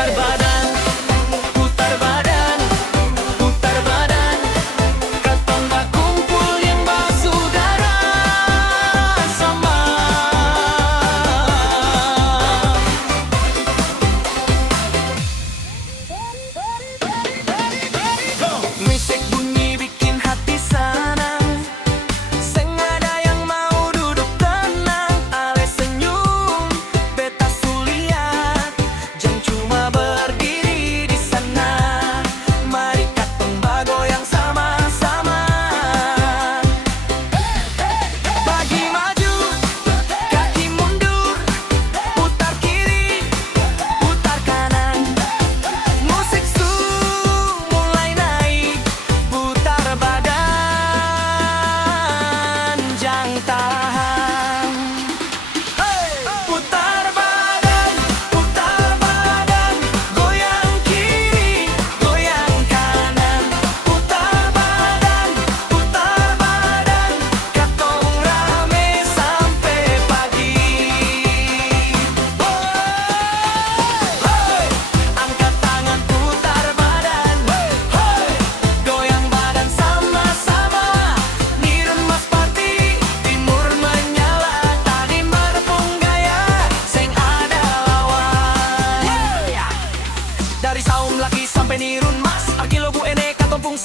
putar badan, putar badan, putar badan. Katong kumpul yang bersaudara sama. Musik bunyi bikin hati senang. Seng ada yang mau duduk tenang. Ale senyum, beta suliat. Jangan cuma berdiri di sana. Mari katong bagoyang sama-sama. Bagi maju, kaki mundur, putar kiri, putar kanan. Musik mulai naik, putar badan, jangan tahan. Putar badan, goyang kiri, goyang kanan. Putar badan, katong rame sampai pagi. Angkat tangan, putar badan, goyang badan sama-sama. Nirun mas party, timur menyala, tadi merepung gaya, seng ada lawan. Dari saum lagi sampai nirun mas, arkilo bu ene katong pung